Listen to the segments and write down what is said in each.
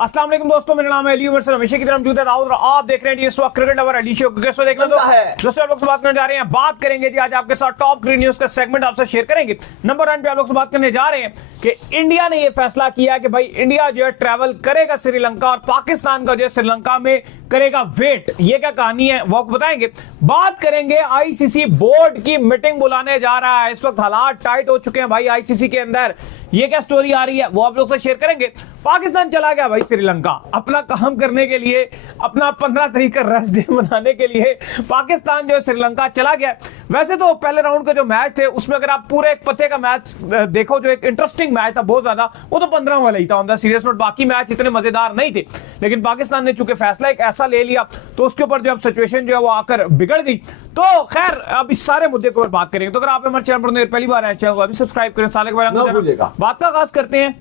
अस्सलाम वालेकुम दोस्तों, मेरा नाम है अली उमर, हमेशा की तरह मौजूद है दाऊद और आप देख रहे हैं इस वक्त क्रिकेट लवर अली शो। कैसे देख लेते हैं दोस्तों, आप लोग से बात करने जा रहे हैं, बात करेंगे जी आज आपके साथ टॉप क्रिकेट न्यूज का सेगमेंट आपसे शेयर करेंगे। नंबर 1 पे आप लोग से बात करने जा रहे हैं कि इंडिया ने यह फैसला किया कि भाई इंडिया जो है ट्रैवल करेगा श्रीलंका और पाकिस्तान का जो है श्रीलंका में करेगा वेट। ये क्या कहानी है वो आपको बताएंगे। बात करेंगे आईसीसी बोर्ड की मीटिंग बुलाने जा रहा है, इस वक्त हालात टाइट हो चुके हैं भाई आईसीसी के अंदर। ये क्या स्टोरी आ रही है वो आप लोग से शेयर करेंगे। पाकिस्तान चला गया भाई श्रीलंका अपना काम करने के लिए, अपना 15 तारीख का रेस्ट डे मनाने के लिए पाकिस्तान जो है श्रीलंका चला गया। वैसे तो पहले राउंड का जो मैच थे उसमें अगर आप पूरे एक पत्ते का मैच देखो, जो एक इंटरेस्टिंग मैच था बहुत ज्यादा, वो तो 15 वाला ही था ऑन द सीरियस नोट। बाकी मैच इतने मजेदार नहीं थे, लेकिन पाकिस्तान ने चूंकि फैसला एक ऐसा ले लिया तो उसके ऊपर जो अब सिचुएशन जो है वो आकर बिगड़ गई। तो खैर अब इस सारे मुद्दे के ऊपर बात करेंगे। तो अगर आप हमारे चैनल पर पहली बार आए, चैनल को अभी सब्सक्राइब करें, साले के बारे में बात का आगाज करते हैं।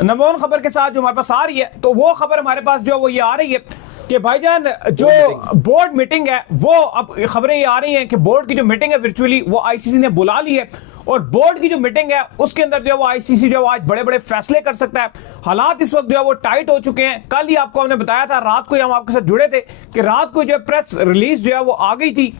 नंबर 1 खबर के साथ जो हमारे पास आ रही है, तो वो खबर हमारे पास जो वो ये आ रही है कि भाईजान जो बोर्ड मीटिंग है वो, अब खबरें ये आ रही हैं कि बोर्ड की जो मीटिंग है वर्चुअली वो आईसीसी ने बुला ली है और बोर्ड की जो मीटिंग है उसके अंदर जो है वो आईसीसी जो है आज बड़े बड़े फैसले कर सकता है। हालात इस वक्त जो है वो टाइट हो चुके हैं। कल ही आपको हमने बताया था, रात को ही हम आपके साथ जुड़े थे कि रात को जो है प्रेस रिलीज जो है वो आ गई थी।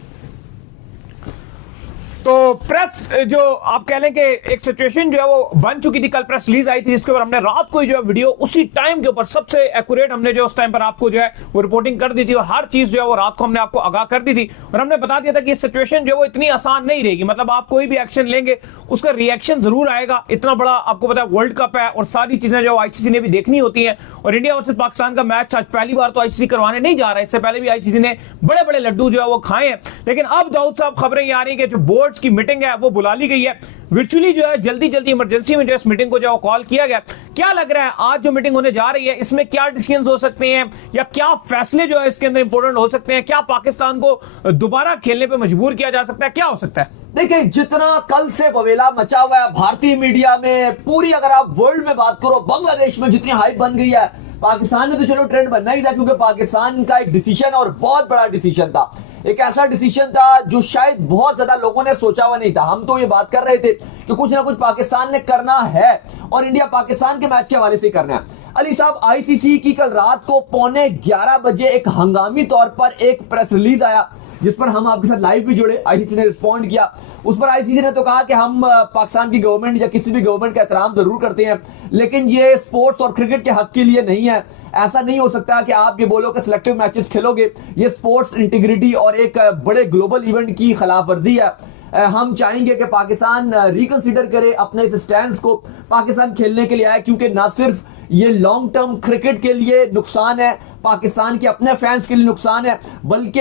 तो प्रेस जो आप कह लें कि एक सिचुएशन जो है वो बन चुकी थी, कल प्रेस रिलीज आई थी जिसके ऊपर हमने रात को ही जो है वीडियो उसी टाइम के ऊपर सबसे एक्यूरेट हमने जो उस टाइम पर आपको जो है वो रिपोर्टिंग कर दी थी और हर चीज जो है वो रात को हमने आपको आगाह कर दी थी और हमने बता दिया था कि ये सिचुएशन जो है वो इतनी आसान नहीं रहेगी। मतलब आप कोई भी एक्शन लेंगे उसका रिएक्शन जरूर आएगा। इतना बड़ा आपको पता है वर्ल्ड कप है और सारी चीजें जो आईसीसी ने भी देखनी होती हैं और इंडिया वर्सेस पाकिस्तान का मैच आज पहली बार तो आईसीसी करवाने नहीं जा रहा है। इससे पहले भी आईसीसी ने बड़े बड़े लड्डू जो है वो खाए हैं, लेकिन अब दाऊद साहब खबरें ये आ रही है कि जो बोर्ड्स की मीटिंग है वो बुला ली गई है वर्चुअली, जो है जल्दी जल्दी इमरजेंसी में जो इस मीटिंग को जो कॉल किया गया। क्या लग रहा है आज जो मीटिंग होने जा रही है इसमें क्या डिसीजंस हो सकते हैं या क्या फैसले जो है इसके अंदर इंपॉर्टेंट हो सकते हैं? क्या पाकिस्तान को दोबारा खेलने पे मजबूर किया जा सकता है? क्या हो सकता है? देखिए, जितना कल से बवेला मचा हुआ है भारतीय मीडिया में, पूरी अगर आप वर्ल्ड में बात करो, बांग्लादेश में जितनी हाइप बन गई है, पाकिस्तान में तो चलो ट्रेंड बनना ही था क्योंकि पाकिस्तान का एक डिसीजन और बहुत बड़ा डिसीजन था, एक ऐसा डिसीजन था जो शायद बहुत ज्यादा लोगों ने सोचा हुआ नहीं था। हम तो ये बात कर रहे थे कि कुछ ना कुछ पाकिस्तान ने करना है और इंडिया पाकिस्तान के मैच के हवाले से करना है। अली साहब, आईसीसी की कल रात को 11:15 बजे एक हंगामी तौर पर एक प्रेस रिलीज आया जिस पर हम आपके साथ लाइव भी जुड़े। आईसीसी ने रिस्पॉन्ड किया। उस पर आईसीसी ने तो कहा कि हम पाकिस्तान की गवर्नमेंट या किसी भी गवर्नमेंट का एहतराम जरूर करते हैं, लेकिन ये स्पोर्ट्स और क्रिकेट के हक के लिए नहीं है। ऐसा नहीं हो सकता कि आप ये बोलो कि सिलेक्टिव मैचेस खेलोगे, ये स्पोर्ट्स इंटीग्रिटी और एक बड़े ग्लोबल इवेंट की खिलाफ वर्जी है। हम चाहेंगे कि पाकिस्तान रिकंसीडर करे अपने इस स्टैंड को। पाकिस्तान खेलने के लिए आया क्योंकि ना सिर्फ ये लॉन्ग टर्म क्रिकेट के लिए नुकसान है, पाकिस्तान के अपने फैंस के लिए नुकसान है, बल्कि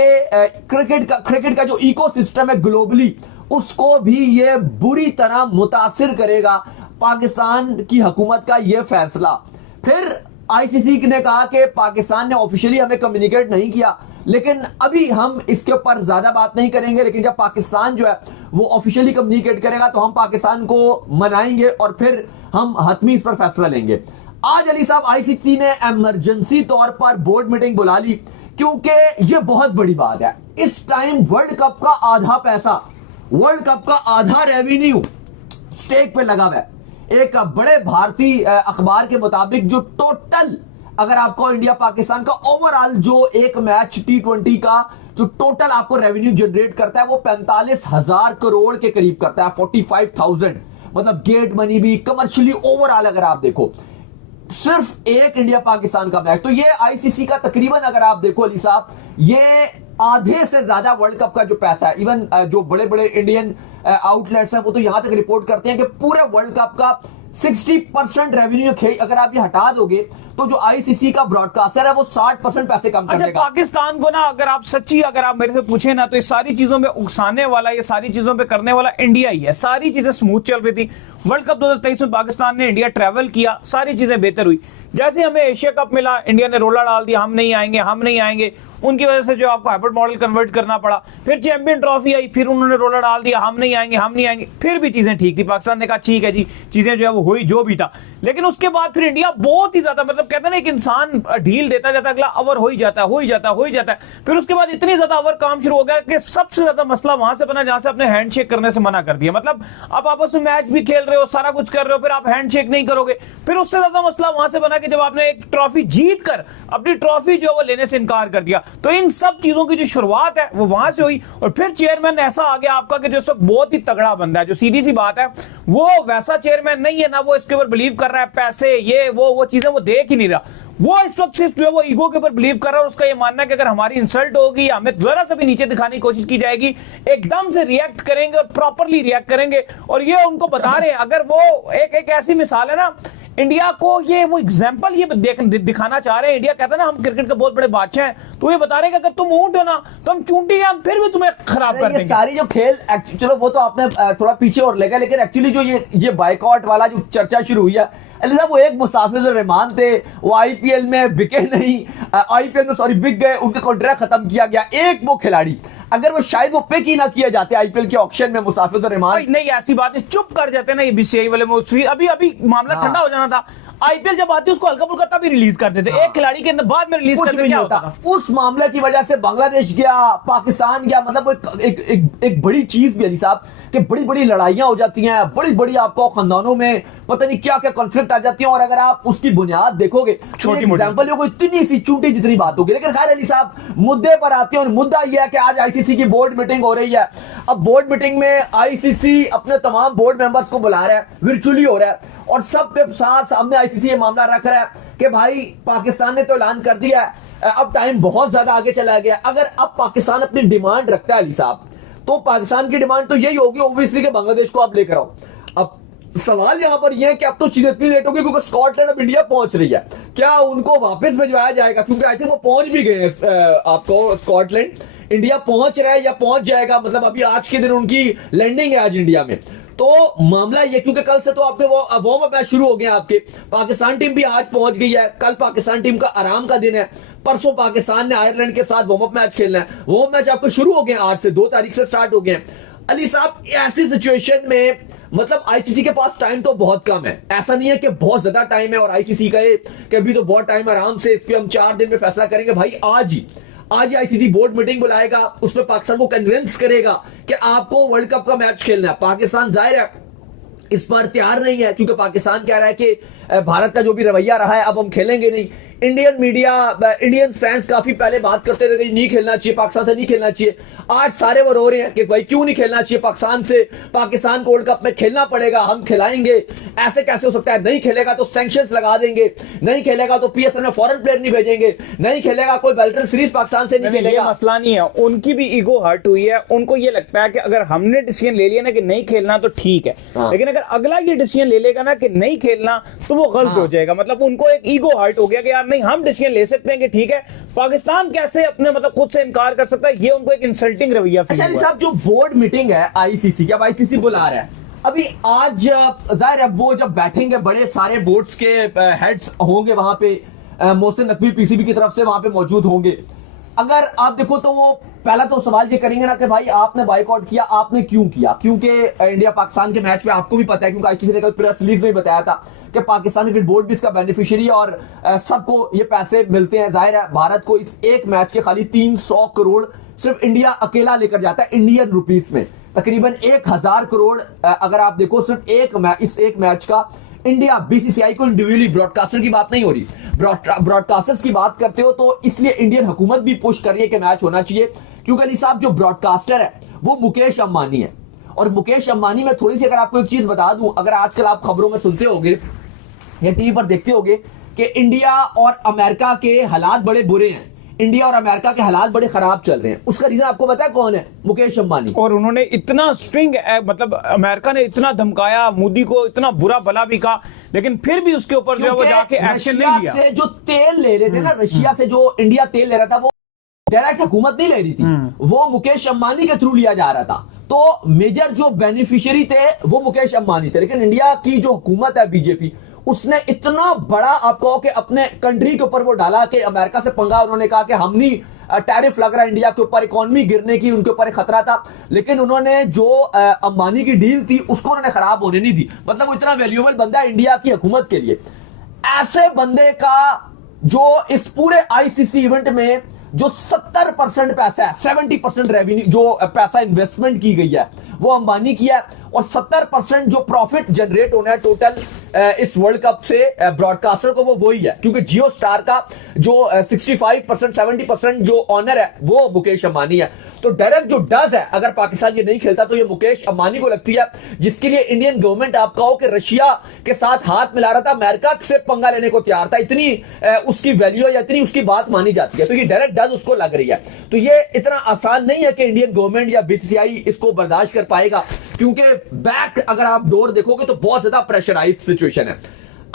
क्रिकेट का जो इकोसिस्टम है ग्लोबली उसको भी ये बुरी तरह मुतासिर करेगा पाकिस्तान की हुकूमत का ये फैसला। फिर आईसीसी ने कहा कि पाकिस्तान ने ऑफिशियली हमें कम्युनिकेट नहीं किया, लेकिन अभी हम इसके ऊपर ज्यादा बात नहीं करेंगे, लेकिन जब पाकिस्तान जो है वो ऑफिशियली कम्युनिकेट करेगा तो हम पाकिस्तान को मनाएंगे और फिर हम हतमी इस पर फैसला लेंगे। आज अली साहब आईसीसी ने इमरजेंसी तौर पर बोर्ड मीटिंग बुला ली क्योंकि ये बहुत बड़ी बात है। इस टाइम वर्ल्ड कप का आधा पैसा, वर्ल्ड कप का आधा रेवेन्यू स्टेक पे लगा हुआ है। एक बड़े भारतीय अखबार के मुताबिक जो टोटल, अगर आपको इंडिया पाकिस्तान का ओवरऑल जो एक मैच T20 का जो टोटल आपको रेवेन्यू जनरेट करता है वो 45,000 करोड़ के करीब करता है, 45,000। मतलब गेट मनी भी, कमर्शियली ओवरऑल अगर आप देखो सिर्फ एक इंडिया पाकिस्तान का मैच, तो ये आईसीसी का तकरीबन अगर आप देखो अली साहब, ये आधे से ज्यादा वर्ल्ड कप का जो पैसा है। इवन जो बड़े बड़े इंडियन आउटलेट्स हैं वो तो यहां तक रिपोर्ट करते हैं कि पूरे वर्ल्ड कप का 60% रेवेन्यू अगर आप ये हटा दोगे तो जो आईसीसी का ब्रॉडकास्टर है वो 60% पैसे कम कर देगा। पाकिस्तान को ना अगर आप सच्ची अगर आप मेरे से पूछे ना तो ये सारी चीजों में उकसाने वाला, ये सारी चीजों पे करने वाला इंडिया ही है। सारी चीजें स्मूथ चल रही थी। वर्ल्ड कप 2023 में पाकिस्तान ने इंडिया ट्रैवल किया, सारी चीजें बेहतर हुई। जैसे हमें एशिया कप मिला, इंडिया ने रोला डाल दिया, हम नहीं आएंगे, हम नहीं आएंगे। उनकी वजह से जो आपको हाइब्रिड मॉडल कन्वर्ट करना पड़ा। फिर चैंपियन ट्रॉफी आई, फिर उन्होंने रोला डाल दिया, हम नहीं आएंगे, हम नहीं आएंगे। फिर भी चीजें ठीक थी, पाकिस्तान ने कहा ठीक है जी, चीजें जो है वो हुई जो भी था। लेकिन उसके बाद फिर इंडिया बहुत ही ज्यादा, मतलब कहते हैं ना एक इंसान ढील देता जाता है, अगला ओवर हो ही जाता है, फिर उसके बाद इतनी ज्यादा ओवर काम शुरू हो गया कि सबसे ज्यादा मसला वहां से बना जहां से अपने हैंडशेक करने से मना कर दिया। मतलब आप आपस में मैच भी खेल रहे हो, सारा कुछ कर रहे हो, फिर आप हैंडशेक नहीं करोगे। फिर उससे ज्यादा मसला वहां से बना कि जब आपने एक ट्रॉफी जीत कर अपनी ट्रॉफी जो वो लेने से इनकार कर दिया। तो इन सब चीजों की जो शुरुआत है वो वहां से हुई, और फिर चेयरमैन ऐसा आ गया आपका कि जो इस वक्त बहुत ही तगड़ा बंदा है, जो सीधी सी बात है वो वैसा चेयरमैन नहीं है ना, वो इसके ऊपर बिलीव कर रहा है पैसे ये वो चीजें वो देख ही नहीं रहा। वो इस वक्त सिर्फ जो है वो ईगो के ऊपर बिलीव कर रहा है, और उसका ये मानना है कि अगर हमारी इंसल्ट होगी या हमें जरा सा भी नीचे दिखाने की कोशिश की जाएगी, एकदम से रिएक्ट करेंगे और प्रॉपरली रिएक्ट करेंगे। और ये उनको बता रहे हैं, अगर वो एक ऐसी मिसाल है ना इंडिया को, ये वो एग्जांपल ये दिखाना चाह रहे हैं। इंडिया कहता है ना हम क्रिकेट के बहुत बड़े बादशाह हैं, तो ये बता रहे हैं कि अगर तुम ऊंट हो ना तो हम चूंटी हैं, हम फिर भी तुम्हें खराब कर देंगे। सारी जो खेल, चलो वो तो आपने थोड़ा पीछे और ले गया, लेकिन एक्चुअली जो ये बाइकआउट वाला जो चर्चा शुरू हुई है, अली साहब वो एक मुस्ताफिजुर रहमान थे, वो आईपीएल में बिके नहीं, आईपीएल में सॉरी बिक गए, उनका कॉन्ट्रैक्ट खत्म किया गया। एक वो खिलाड़ी अगर वो शायद वो पिक ही ना किए जाते आईपीएल के ऑक्शन में, मुस्ताफिजुर रहमान नहीं ऐसी बात है, चुप कर जाते ना ये बीसीसीआई वाले में, अभी मामला ठंडा हो जाना था। आईपीएल जब आती है उसको हल्का फुल्का तभी रिलीज कर देते, एक खिलाड़ी के बाद में रिलीज करते, क्या होता था? उस मामले की वजह से बांग्लादेश गया, पाकिस्तान गया, मतलब एक बड़ी चीज भी अली साहब कि बड़ी बड़ी लड़ाइयां हो जाती हैं, बड़ी बड़ी आपको खानदानों में पता नहीं क्या क्या कॉन्फ्लिक्ट आ जाती है, और अगर आप उसकी बुनियाद देखोगे, छोटी एग्जांपल कोई इतनी सी चूंटी जितनी बात होगी। लेकिन खैर अली साहब मुद्दे पर आते हैं, और मुद्दा यह है कि आज आईसीसी की बोर्ड मीटिंग हो रही है। अब बोर्ड मीटिंग में आईसीसी अपने तमाम बोर्ड मेंबर्स को बुला रहा है, वर्चुअली हो रहा है, और सबके साथ सामने आईसीसी ये मामला रख रहा है कि भाई पाकिस्तान ने तो ऐलान कर दिया है, अब टाइम बहुत ज्यादा आगे चला गया, अगर अब पाकिस्तान अपनी डिमांड रखता है अली साहब, तो पाकिस्तान की डिमांड तो यही होगी ऑब्वियसली कि बांग्लादेश को आप लेकर आओ। अब सवाल यहां पर यह है कि अब तो चीजें इतनी लेट होगी क्योंकि स्कॉटलैंड अब इंडिया पहुंच रही है, क्या उनको वापस भिजवाया जाएगा? क्योंकि आई थिंक वो पहुंच भी गए हैं, आपको स्कॉटलैंड इंडिया पहुंच रहा है या पहुंच जाएगा, मतलब अभी आज के दिन उनकी लैंडिंग है आज इंडिया में। तो मामला ये, क्योंकि कल से तो आपके वो वार्म अप मैच शुरू हो गए, आपके पाकिस्तान टीम भी आज पहुंच गई है, कल पाकिस्तान टीम का आराम का दिन है, परसों पाकिस्तान ने आयरलैंड के साथ वार्म अप मैच खेलना है, वो मैच आपके शुरू हो गए आज से, 2 तारीख से स्टार्ट हो गए हैं। अली साहब ऐसी सिचुएशन में मतलब आईसीसी के पास टाइम तो बहुत कम है, ऐसा नहीं है कि बहुत ज्यादा टाइम है और आईसीसी कहे कि अभी तो बहुत टाइम, आराम से इस पे हम 4 दिन में फैसला करेंगे। भाई आज ही आईसीसी बोर्ड मीटिंग बुलाएगा, उसमें पाकिस्तान को कन्विंस करेगा कि आपको वर्ल्ड कप का मैच खेलना है। पाकिस्तान जाहिर है इस पर तैयार नहीं है, क्योंकि पाकिस्तान कह रहा है कि भारत का जो भी रवैया रहा है अब हम खेलेंगे नहीं। इंडियन मीडिया, इंडियन फैंस काफी पहले बात करते थे कि नहीं खेलना चाहिए, पाकिस्तान से नहीं खेलना चाहिए। आज सारे वो रो रहे हैं कि भाई क्यों नहीं खेलना चाहिए पाकिस्तान से, पाकिस्तान को वर्ल्ड कप में खेलना पड़ेगा, हम खिलाएंगे, ऐसे कैसे हो सकता है, नहीं खेलेगा तो सैंक्शंस लगा देंगे, नहीं खेलेगा तो पीएसएल में फॉरेन प्लेयर नहीं भेजेंगे, नहीं खेलेगा कोई बैल्टन सीरीज पाकिस्तान से नहीं खेलेगा। मसला नहीं है, उनकी भी ईगो हर्ट हुई है, उनको ये लगता है कि अगर हमने डिसीजन ले लिया ना कि नहीं खेलना तो ठीक है, लेकिन अगर अगला ये डिसीजन ले लेगा ना कि नहीं खेलना तो वो गलत हो जाएगा। मतलब उनको एक ईगो हर्ट हो गया कि यार नहीं हम डिसीजन ले सकते हैं कि ठीक है, पाकिस्तान कैसे अपने मतलब खुद से इनकार कर सकता है, ये उनको एक इंसल्टिंग रवैया फील हुआ। साहब जो बोर्ड मीटिंग है आईसीसी की, अब आईसीसी बुला रहा है, अभी आज जाहिर है वो जब बैठेंगे बड़े सारे बोर्ड्स के हेड्स होंगे वहां पे, मोहसिन नकवी पीसीबी की तरफ से वहां पे मौजूद होंगे। अगर आप देखो तो वो पहला तो सवाल ये करेंगे ना कि भाई आपने बाइकआउट किया, आपने क्यों किया? क्योंकि इंडिया पाकिस्तान के मैच में आपको भी पता है, क्योंकि आईसीसी ने कल प्रेस रिलीज में बताया था कि पाकिस्तान क्रिकेट बोर्ड भी इसका बेनिफिशियरी है और सबको ये पैसे मिलते हैं। जाहिर है भारत को इस एक मैच के खाली 300 करोड़ सिर्फ इंडिया अकेला लेकर जाता है इंडियन रुपीस में, तकरीबन 1000 करोड़ अगर आप देखो सिर्फ इस एक मैच का इंडिया बीसीसीआई को इंडिविजुअली, ब्रॉडकास्टर की बात नहीं हो रही, ब्रॉडकास्टर्स की बात करते हो, तो इसलिए इंडियन हुकूमत भी पुश कर रही है कि मैच होना चाहिए। क्योंकि अली साहब जो ब्रॉडकास्टर है वो मुकेश अंबानी है, और मुकेश अंबानी में थोड़ी सी अगर आपको एक चीज बता दूं, अगर आजकल आप खबरों में सुनते होंगे या टीवी पर देखते होंगे कि इंडिया और अमेरिका के हालात बड़े बुरे हैं, इंडिया और अमेरिका के हालात बड़े खराब चल रहे हैं, उसका रीजन आपको पता है कौन है? मुकेश अंबानी। और उन्होंने इतना स्ट्रिंग, मतलब अमेरिका ने इतना धमकाया, मोदी को इतना बुरा भला भी कहा, लेकिन फिर भी उसके ऊपर जो वो जाके एक्शन नहीं लिया। से जो तेल ले रहे थे ना, रशिया से जो इंडिया तेल ले रहा था, वो डायरेक्ट हुकूमत नहीं ले रही थी, वो मुकेश अंबानी के थ्रू लिया जा रहा था। तो मेजर जो बेनिफिशियरी थे वो मुकेश अंबानी थे, लेकिन इंडिया की जो हुकूमत है बीजेपी, उसने इतना बड़ा आपको कि अपने कंट्री के ऊपर वो डाला कि अमेरिका से पंगा, उन्होंने कहा कि हम नहीं टैरिफ लग रहा है इंडिया के ऊपर, इकोनॉमी गिरने की उनके ऊपर एक खतरा था, लेकिन उन्होंने जो अंबानी की डील थी उसको उन्होंने खराब होने नहीं दी। मतलब वो इतना वैल्यूएबल बंदा है इंडिया की हुकूमत के लिए। ऐसे बंदे का जो इस पूरे आईसीसी इवेंट में जो 70% पैसा है, 70% रेवेन्यू जो पैसा इन्वेस्टमेंट की गई है वो अंबानी की है, और 70% जो प्रॉफिट जनरेट होना है टोटल इस वर्ल्ड कप से ब्रॉडकास्टर को वो वही है, क्योंकि जियो स्टार का जो 65% 70% जो ऑनर है वो मुकेश अंबानी है। तो डायरेक्ट जो डज है अगर पाकिस्तान ये नहीं खेलता तो ये मुकेश अंबानी को लगती है, जिसके लिए इंडियन गवर्नमेंट आप कहो कि रशिया के साथ हाथ मिला रहा था, अमेरिका से पंगा लेने को तैयार था, इतनी उसकी वैल्यू या इतनी उसकी बात मानी जाती है। तो ये डायरेक्ट डज उसको लग रही है। तो ये इतना आसान नहीं है कि इंडियन गवर्नमेंट या बीसीसीआई इसको बर्दाश्त कर पाएगा, क्योंकि बैक अगर आप डोर देखोगे तो बहुत ज्यादा प्रेशराइज सिचुएशन है।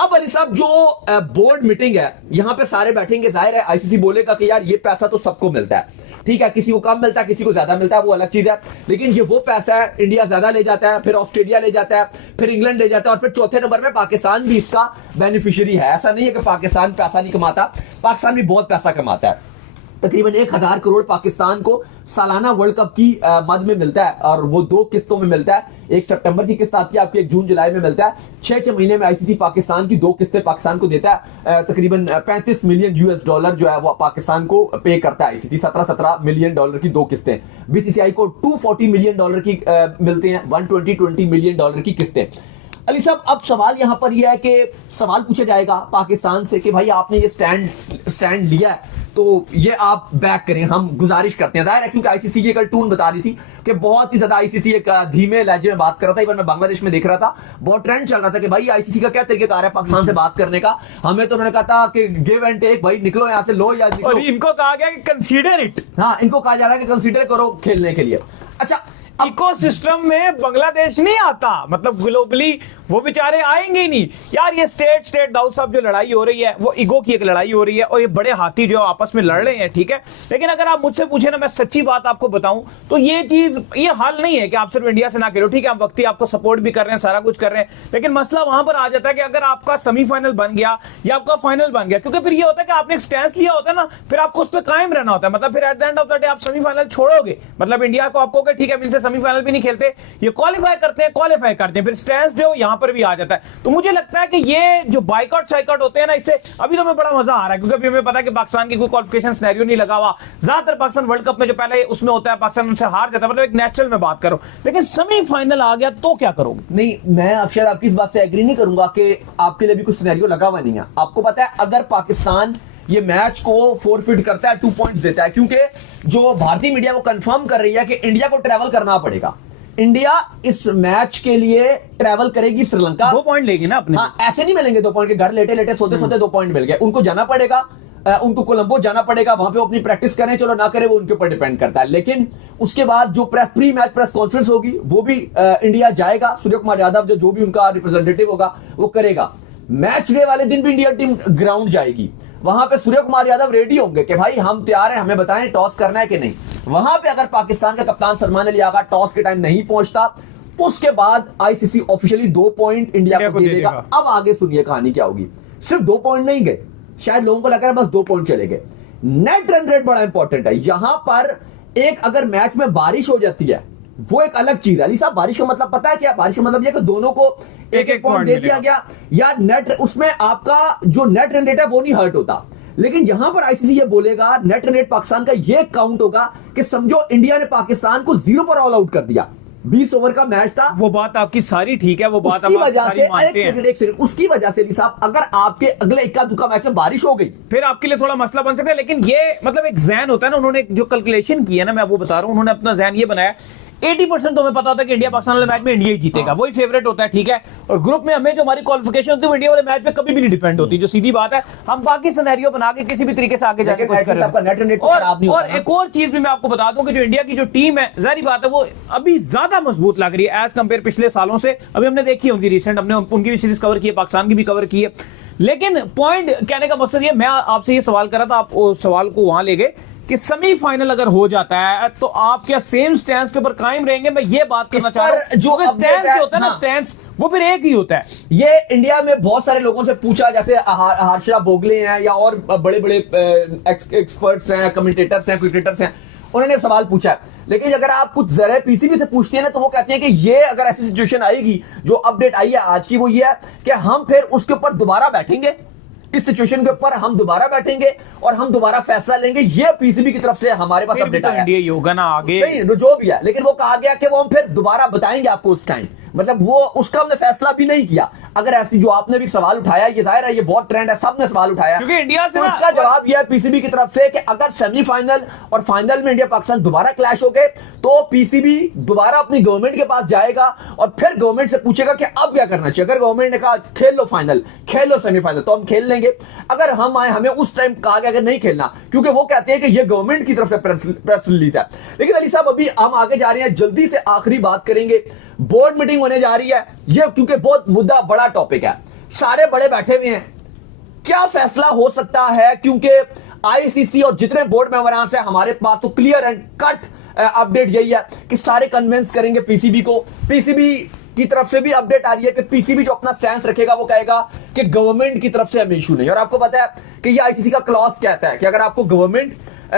अब अली साहब जो बोर्ड मीटिंग है यहां पे सारे बैठेंगे, जाहिर है आईसीसी बोलेगा कि यार ये पैसा तो सबको मिलता है, ठीक है, किसी को कम मिलता है किसी को ज्यादा मिलता है, वो अलग चीज है, लेकिन ये वो पैसा है इंडिया ज्यादा ले जाता है, फिर ऑस्ट्रेलिया ले जाता है, फिर इंग्लैंड ले जाता है, और फिर चौथे नंबर में पाकिस्तान भी इसका बेनिफिशियरी है। ऐसा नहीं है कि पाकिस्तान पैसा नहीं कमाता, पाकिस्तान भी बहुत पैसा कमाता है। तकरीबन 1000 करोड़ पाकिस्तान को सालाना वर्ल्ड कप की मद में मिलता है, और वो 2 किस्तों में मिलता है। 1 सितंबर की किस्त आती है आपकी, 1 जून जुलाई में मिलता है। 6 महीने में आईसीसी पाकिस्तान की 2 किस्तें पाकिस्तान को देता है। तकरीबन 35 मिलियन यूएस डॉलर जो है वो पाकिस्तान को पे करता है आईसीसी। 17 मिलियन डॉलर की 2 किस्तें। बीसीसीआई को 240 मिलियन डॉलर की मिलते हैं, 120 मिलियन डॉलर की किस्तें। अली साहब अब सवाल यहां पर यह है कि सवाल पूछा जाएगा पाकिस्तान से कि भाई आपने ये स्टैंड लिया है तो ये आप बैक करें, हम गुजारिश करते हैं। जाहिर है क्योंकि आईसीसी की कल टून बता रही थी कि बहुत ही ज्यादा आईसीसी एक धीमे लहजे में बात कर रहा था। इवन मैं बांग्लादेश में देख रहा था, बहुत ट्रेंड चल रहा था कि भाई आईसीसी का क्या तरीकेकार है पाकिस्तान से बात करने का। हमें तो उन्होंने कहा था कि गिव एंड टेक, भाई निकलो यहां से, लो या निकलो। और इनको कहा गया कि कंसीडर इट, हाँ इनको कहा जा रहा है कि कंसीडर करो खेलने के लिए। अच्छा इकोसिस्टम में बांग्लादेश नहीं आता, मतलब ग्लोबली वो बेचारे आएंगे ही नहीं यार। ये स्टेट दाऊद साहब जो लड़ाई हो रही है वो ईगो की एक लड़ाई हो रही है, और ये बड़े हाथी जो आपस में लड़ रहे हैं, ठीक है। लेकिन अगर आप मुझसे पूछे ना, मैं सच्ची बात आपको बताऊं तो ये चीज ये हाल नहीं है कि आप सिर्फ इंडिया से ना खेलो, ठीक है, हम वक्ती आपको सपोर्ट भी कर रहे हैं, सारा कुछ कर रहे हैं, लेकिन मसला वहां पर आ जाता है कि अगर आपका सेमीफाइनल बन गया या आपका फाइनल बन गया, क्योंकि फिर ये होता है कि आपने एक स्टैंस लिया होता है ना, फिर आपको उस पर कायम रहना होता है। मतलब फिर at the end of the day आप सेमीफाइनल छोड़ोगे, मतलब इंडिया को आपको ठीक है इनसे सेमीफाइनल भी नहीं खेलते, ये क्वालिफाई करते हैं, फिर स्टैंस जो यहां पर भी आ जाता है। तो मुझे लगता है कि ये जो बाइकआउट साइकआउट होते हैं ना, इससे अभी तो हमें बड़ा मजा आ रहा है, क्योंकि अभी हमें पता है कि पाकिस्तान की कोई क्वालिफिकेशन सिनेरियो नहीं लगा हुआ। ज्यादातर पाकिस्तान वर्ल्ड कप में जो पहले उसमें होता है पाकिस्तान उनसे हार जाता है, मतलब एक नेचुरल में बात करो, लेकिन सेमीफाइनल आ गया तो क्या करोगे? नहीं, मैं अक्षर आपकी इस बात से एग्री नहीं करूंगा कि आपके लिए भी कुछ सिनेरियो लगा हुआ नहीं है। आपको पता है अगर पाकिस्तान ये मैच को फोरफिट करता है, 2 पॉइंट्स देता है, क्योंकि जो भारतीय मीडिया वो कंफर्म कर रही है कि इंडिया को ट्रैवल करना पड़ेगा। इंडिया इस मैच के लिए ट्रैवल करेगी श्रीलंका, 2 पॉइंट लेगी ना अपने। हाँ, ऐसे नहीं मिलेंगे 2 पॉइंट के, घर लेटे लेटे सोते सोते 2 पॉइंट मिल गए। उनको जाना पड़ेगा, उनको कोलंबो जाना पड़ेगा, वहां पे अपनी प्रैक्टिस करें, चलो ना करें वो उनके ऊपर डिपेंड करता है। लेकिन उसके बाद जो प्री मैच प्रेस कॉन्फ्रेंस होगी वो भी इंडिया जाएगा, सूर्य कुमार यादव जो भी उनका रिप्रेजेंटेटिव होगा वो करेगा। मैच डे वाले दिन भी इंडिया टीम ग्राउंड जाएगी, वहां पे सूर्य कुमार यादव रेडी होंगे कि भाई हम तैयार हैं, हमें बताएं टॉस करना है कि नहीं। वहां पे अगर पाकिस्तान का कप्तान सलमान अली आगा टॉस के टाइम नहीं पहुंचता, उसके बाद आईसीसी ऑफिशियली 2 पॉइंट इंडिया को दे देगा। अब आगे सुनिए कहानी क्या होगी। सिर्फ 2 पॉइंट नहीं गए, शायद लोगों को लग रहा है बस 2 पॉइंट चले गए। नेट रन रेट बड़ा इंपॉर्टेंट है यहां पर। एक अगर मैच में बारिश हो जाती है वो एक अलग चीज है। अली साहब बारिश का मतलब पता है क्या? बारिश का मतलब यह कि दोनों को एक पॉइंट दे दिया गया, या नेट उसमें आपका जो नेट रन रेट है वो नहीं हर्ट होता। लेकिन यहां पर आईसीसी ये बोलेगा नेट रन रेट पाकिस्तान का ये काउंट होगा कि समझो इंडिया ने पाकिस्तान को 0 पर ऑल आउट कर दिया, 20 ओवर का मैच था। वो बात आपकी सारी ठीक है, वो बात उसकी वजह से एक सेकंड उसकी वजह से साहब अगर आपके अगले इक्का दुक्का मैच में बारिश हो गई फिर आपके लिए थोड़ा मसला बन सकता है। लेकिन ये मतलब एक जहन होता है ना, उन्होंने जो कैलकुलेशन की है ना, मैं वो बता रहा हूं, उन्होंने अपना जहन ये बनाया 80% तो हमें पता होता है कि इंडिया पाकिस्तान वाले मैच में इंडिया ही जीतेगा, वही फेवरेट होता है, ठीक है। और ग्रुप में हमें जो हमारी क्वालिफिकेशन होती है वो इंडिया वाले मैच पे कभी भी नहीं डिपेंड होती, जो सीधी बात है। हम बाकी सिनेरियो बना के किसी भी तरीके से आगे जाके कुछ करें। और एक और चीज भी मैं आपको बता दूं कि जो इंडिया की जो टीम है, जाहिर बात है वो अभी ज्यादा मजबूत लग रही है एज कंपेयर पिछले सालों से। अभी हमने देखी उनकी रिसेंट, हमने उनकी भी सीरीज कवर की है, पाकिस्तान की भी कवर की है। लेकिन पॉइंट कहने का मकसद ये, मैं आपसे ये सवाल कर रहा था, आप उस सवाल को वहां ले गए कि सेमीफाइनल अगर हो जाता है तो आप क्या सेम स्टैंड के ऊपर कायम रहेंगे? मैं ये बात करना चाह रहा हूं, जो स्टैंड होता है ना, स्टैंड वो फिर एक ही होता है। ये इंडिया में बहुत सारे लोगों से पूछा, जैसे हर्षा भोगले हैं या और बड़े बड़े एक्सपर्ट्स हैं, कमेंटेटर्स हैं, क्रिकेटर्स हैं, उन्होंने सवाल पूछा है। लेकिन अगर आप कुछ जरा पीसीबी से पूछते हैं ना, तो वो कहते हैं कि ये अगर ऐसी सिचुएशन आएगी, जो अपडेट आई है आज की, वो ये है कि हम फिर उसके ऊपर दोबारा बैठेंगे, इस सिचुएशन के ऊपर हम दोबारा बैठेंगे और हम दोबारा फैसला लेंगे। ये पीसीबी की तरफ से हमारे पास अपडेट आया। इंडिया योगा ना आगे नहीं, जो भी है, लेकिन वो कहा गया कि वो हम फिर दोबारा बताएंगे आपको उस टाइम। मतलब वो उसका हमने फैसला भी नहीं किया। अगर ऐसी जो आपने भी सवाल उठाया, ये जाहिर है ये बहुत ट्रेंड है, सबने सवाल उठाया, क्योंकि इंडिया से तो इसका जवाब यह है पीसीबी की तरफ से कि अगर सेमीफाइनल और फाइनल में इंडिया पाकिस्तान दोबारा क्लैश हो गए, तो पीसीबी दोबारा अपनी गवर्नमेंट के पास जाएगा और फिर गवर्नमेंट से पूछेगा कि अब क्या करना चाहिए। अगर गवर्नमेंट ने कहा खेल लो फाइनल, खेल लो सेमीफाइनल, तो हम खेल लेंगे। अगर हम आए, हमें उस टाइम कहा गया कि नहीं खेलना, क्योंकि वो कहते हैं कि ये गवर्नमेंट की तरफ से प्रेस रिलीज है। लेकिन अली साहब, अभी हम आगे जा रहे हैं, जल्दी से आखिरी बात करेंगे। बोर्ड मीटिंग होने जा रही है, ये क्योंकि बहुत मुद्दा बड़ा टॉपिक है, सारे बड़े बैठे हुए हैं, क्या फैसला हो सकता है? क्योंकि आईसीसी और जितने बोर्ड मेंबर्स हैं हमारे पास, तो क्लियर एंड कट अपडेट यही है कि सारे कन्विंस करेंगे पीसीबी को। पीसीबी की तरफ से भी अपडेट आ रही है कि पीसीबी जो अपना स्टैंड रखेगा, वो कहेगा कि गवर्नमेंट की तरफ से हमें इशू नहीं। और आपको पता है कि ये आईसीसी का क्लॉज कहता है कि अगर आपको गवर्नमेंट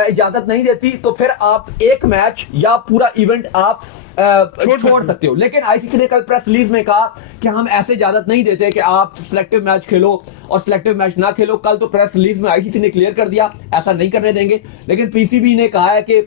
इजाजत नहीं देती, तो फिर आप एक मैच या पूरा इवेंट आप छोड़ सकते हो। लेकिन आईसीसी ने कल प्रेस रिलीज में कहा कि हम ऐसे इजाजत नहीं देते कि आप सिलेक्टिव मैच खेलो और सिलेक्टिव मैच ना खेलो। कल तो प्रेस रिलीज में आईसीसी ने क्लियर कर दिया, ऐसा नहीं करने देंगे। लेकिन पीसीबी ने कहा है कि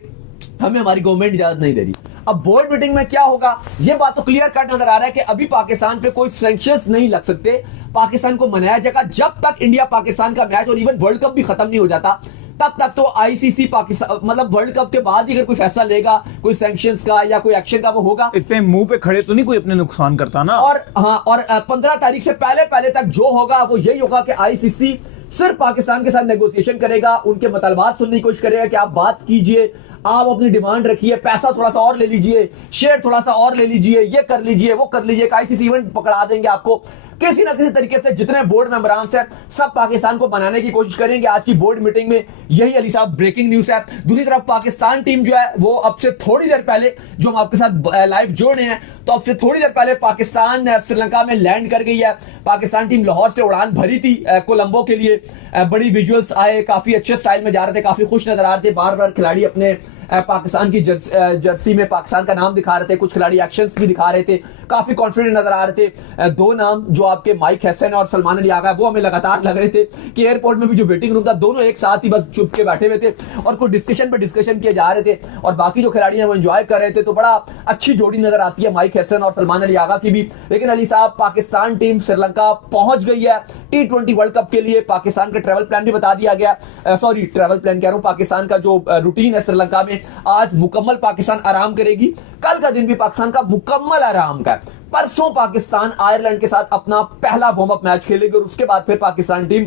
हमें हमारी गवर्नमेंट इजाजत नहीं दे रही। अब बोर्ड मीटिंग में क्या होगा, यह बात तो क्लियर कट नजर आ रहा है कि अभी पाकिस्तान पे कोई सैंक्शंस नहीं लग सकते। पाकिस्तान को मनाया जाएगा जब तक इंडिया पाकिस्तान का मैच और इवन वर्ल्ड कप भी खत्म नहीं हो जाता, तब तक तो आईसीसी पाकिस्तान, मतलब वर्ल्ड कप के बाद ही अगर कोई फैसला लेगा, कोई सैंक्शंस का या कोई एक्शन का, वो होगा। इतने मुंह पे खड़े तो नहीं कोई अपने नुकसान करता ना। और हाँ, और 15 तारीख से पहले तक जो होगा वो यही होगा कि आईसीसी सिर्फ पाकिस्तान के साथ नेगोशिएशन करेगा, उनके मतलबात सुनने की कोशिश करेगा कि आप बात कीजिए, आप अपनी डिमांड रखिए, पैसा थोड़ा सा और ले लीजिए, शेयर थोड़ा सा और ले लीजिए, ये कर लीजिए, वो कर लीजिए। आईसीसी इवेंट पकड़ा देंगे आपको किसी ना किसी तरीके से। जितने बोर्ड मेंबर्स हैं सब पाकिस्तान को बनाने की कोशिश करेंगे। आज की बोर्ड मीटिंग में यही अली साहब ब्रेकिंग न्यूज है। दूसरी तरफ पाकिस्तान टीम जो है, वो अब से थोड़ी देर पहले, जो हम आपके साथ लाइव जोड़ रहे हैं, तो अब से थोड़ी देर पहले पाकिस्तान श्रीलंका में लैंड कर गई है। पाकिस्तान टीम लाहौर से उड़ान भरी थी कोलंबो के लिए। बड़ी विजुअल्स आए, काफी अच्छे स्टाइल में जा रहे थे, काफी खुश नजर आ रहे थे। बार बार खिलाड़ी अपने पाकिस्तान की जर्सी में पाकिस्तान का नाम दिखा रहे थे, कुछ खिलाड़ी एक्शंस भी दिखा रहे थे, काफी कॉन्फिडेंट नजर आ रहे थे। दो नाम जो आपके माइक हसन और सलमान अली आगा, वो हमें लगातार लग रहे थे कि एयरपोर्ट में भी जो वेटिंग रूम था, दोनों एक साथ ही बस चुप के बैठे हुए थे और कुछ डिस्कशन पे डिस्कशन किए जा रहे थे और बाकी जो खिलाड़ी हैं वो एंजॉय कर रहे थे। तो बड़ा अच्छी जोड़ी नजर आती है माइक हसन और सलमान अली आगा की भी। लेकिन अली साहब, पाकिस्तान टीम श्रीलंका पहुंच गई है T20 वर्ल्ड कप के लिए। पाकिस्तान का ट्रैवल प्लान भी बता दिया गया, सॉरी ट्रैवल प्लान कह रहा हूं, पाकिस्तान का जो रूटीन है श्रीलंका में, आज मुकम्मल पाकिस्तान आराम करेगी। कल का दिन भी पाकिस्तान का मुकम्मल आराम का। परसों पाकिस्तान आयरलैंड के साथ अपना पहला वार्म अप मैच खेलेगी और उसके बाद फिर पाकिस्तान टीम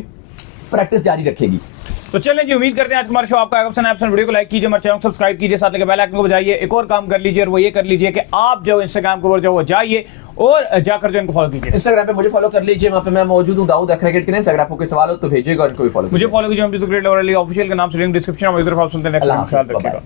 प्रैक्टिस जारी रखेगी। तो चलें जी, उम्मीद करते हैं आज हमारे शो आपका वीडियो को लाइक कीजिए, हमारे चैनल को सब्सक्राइब कीजिए, साथ लेकर बेल आइकन को बजाइए। एक और काम कर लीजिए और वो ये कर लीजिए कि आप जो इंस्टाग्राम के ऊपर जो वो जाइए और जाकर जो इनको फॉलो कीजिए। इंस्टाग्राम पे मुझे फॉलो कर लीजिए, वहां पे मैं मौजूद हूं, दाऊद क्रिकेट के नाम से। अगर आपको कोई सवाल हो तो भेजिएगा और इनको भी फॉलो मुझे फॉलो कीजिए, हम ऑफिशियल के नाम से लिंक डिस्क्रिप्शन में, इधर आप सुनते हैं। नेक्स्ट टाइम ख्याल रखिएगा।